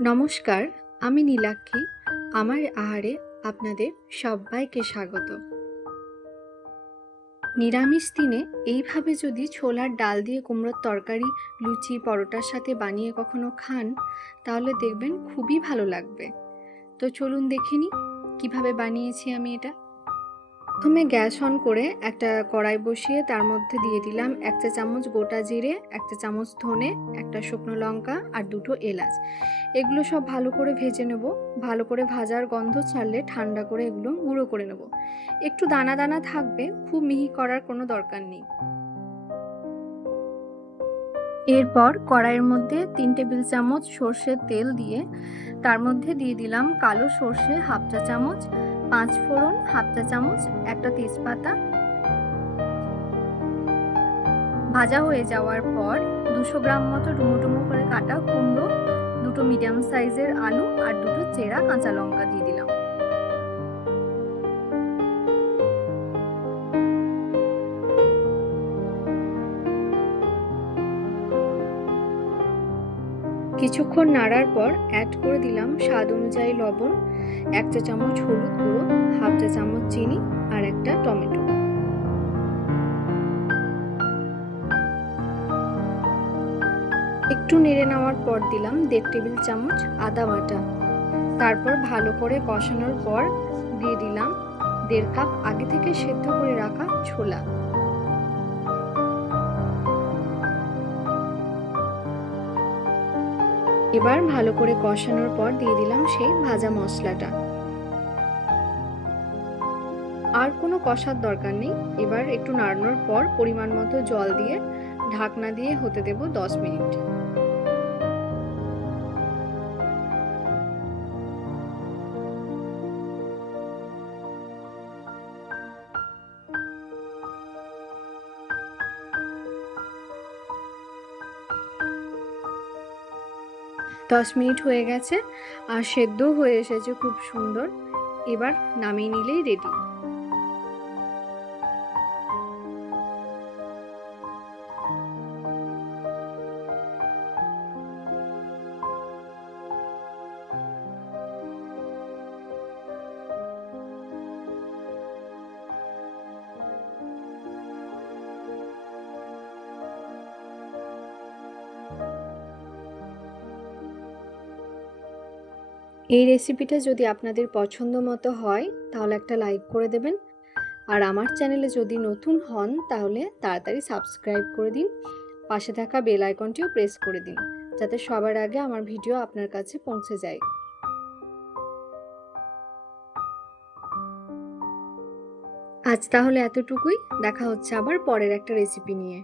নমস্কার, আমি নীলাক্ষী। আমার আহারে আপনাদের সব্বাইকে স্বাগত। নিরামিষ দিনে এইভাবে যদি ছোলার ডাল দিয়ে কুমড়োর তরকারি, লুচি, পরোটার সাথে বানিয়ে কখনো খান, তাহলে দেখবেন খুবই ভালো লাগবে। তো চলুন দেখে নিই কীভাবে বানিয়েছি আমি এটা। প্রথমে গ্যাস অন করে একটা কড়াই বসিয়ে তার মধ্যে দিয়ে দিলাম 1 চা চামচ গোটা জিরে, 1 চা চামচ ধনে, একটা শুকনো লঙ্কা আর 2টো এলাচ। এগুলো সব ভালো করে ভেজে নেব। ভালো করে ভাজার গন্ধ ছাড়লে ঠান্ডা করে এগুলো গুঁড়ো করে নেব। একটু দানা দানা থাকবে, খুব মিহি করার কোনো দরকার নেই। এরপর কড়াইয়ের মধ্যে 3 টেবিল চামচ সর্ষের তেল দিয়ে তার মধ্যে দিয়ে দিলাম কালো সর্ষে হাফ চা চামচ, 5 ফোড়ন হাফ চা চামচ, একটা তেজপাতা। ভাজা হয়ে যাওয়ার পর 200 গ্রাম মতো ডুমো ডুমো করে কাটা কুমড়ো, 2টো মিডিয়াম সাইজের আলু আর 2টো চেরা কাঁচা লঙ্কা দিয়ে দিলাম। কিছুক্ষণ নাড়ার পর অ্যাড করে দিলাম স্বাদ অনুযায়ী লবণ, 1 চা চামচ হলুদ গুঁড়ো, হাফ চা চামচ চিনি আর একটা টমেটো। একটু নেড়ে নেওয়ার পর দিলাম 1.5 টেবিল চামচ আদা বাটা। তারপর ভালো করে কষানোর পর দিয়ে দিলাম 1.5 কাপ আগে থেকে সেদ্ধ করে রাখা ছোলা। এবার ভালো করে কষানোর পর দিয়ে দিলাম সেই ভাজা মশলাটা। আর কোনো কষার দরকার নেই। এবার একটু নাড়ানোর পর পরিমাণ মতো জল দিয়ে ঢাকনা দিয়ে হতে দেব 10 মিনিট। 10 মিনিট হয়ে গেছে আর সেদ্ধ হয়ে এসেছে খুব সুন্দর। এবার নামিয়ে নিলেই রেডি। এই রেসিপিটা যদি আপনাদের পছন্দ মতো হয় তাহলে একটা লাইক করে দেবেন। আর আমার চ্যানেলে যদি নতুন হন তাহলে তাড়াতাড়ি সাবস্ক্রাইব করে দিন। পাশে থাকা বেল আইকনটিও প্রেস করে দিন, যাতে সবার আগে আমার ভিডিও আপনার কাছে পৌঁছে যায়। আজ তাহলে এতটুকুই। দেখা হচ্ছে আবার পরের একটা রেসিপি নিয়ে।